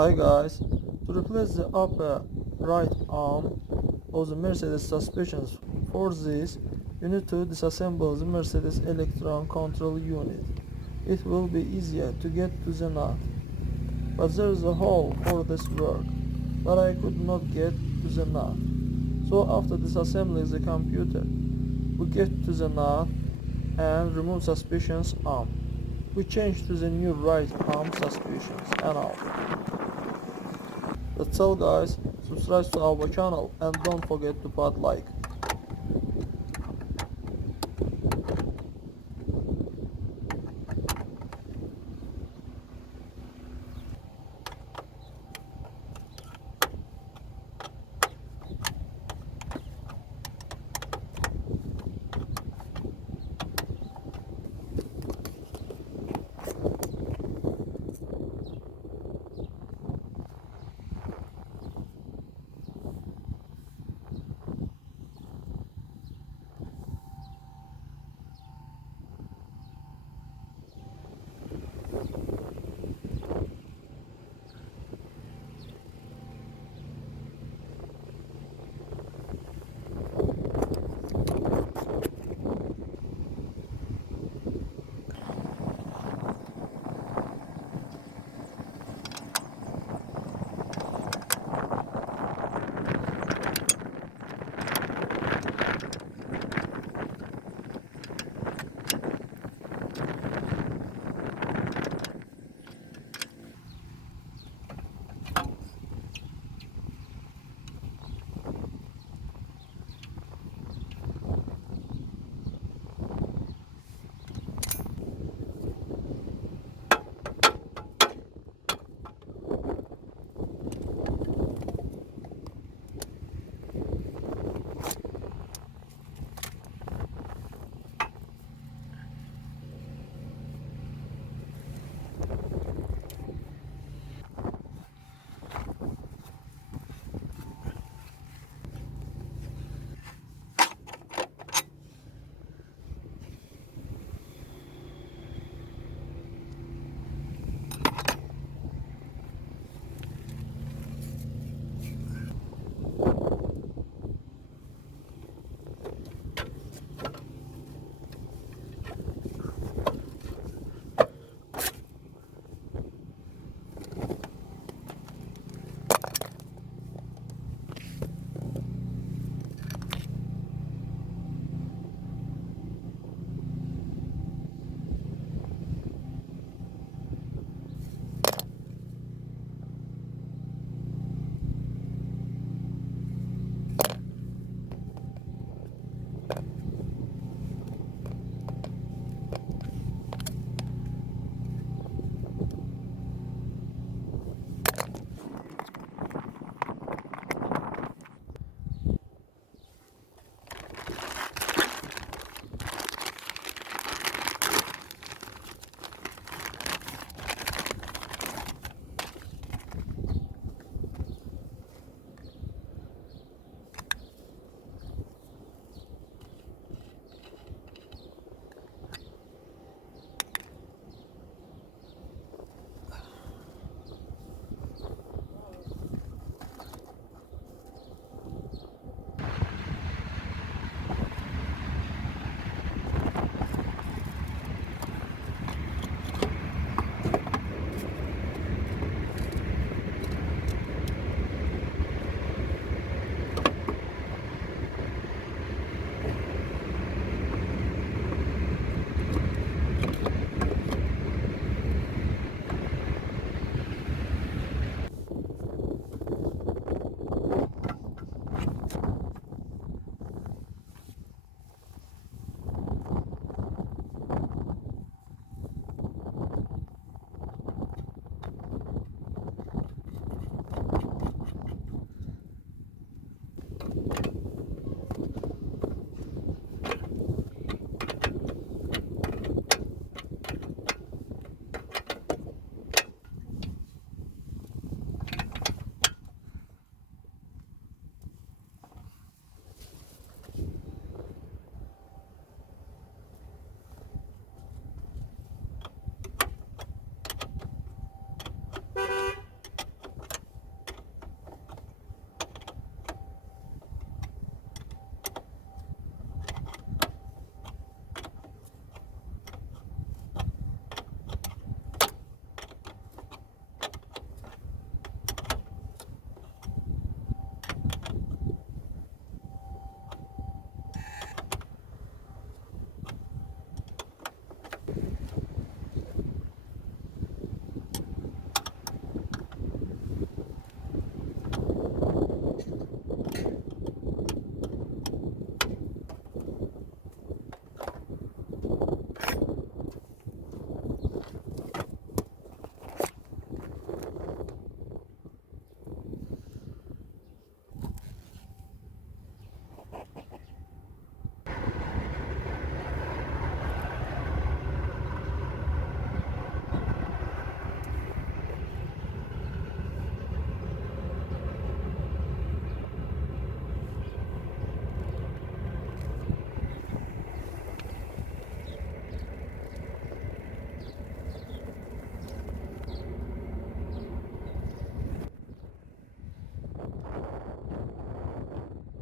Hi guys, to replace the upper right arm of the Mercedes suspensions, for this you need to disassemble the Mercedes electron control unit. It will be easier to get to the nut, but there is a hole for this work, but I could not get to the nut. So after disassembling the computer, we get to the nut and remove suspensions arm. We change to the new right arm suspensions and all. That's all guys, subscribe to our channel and don't forget to put like.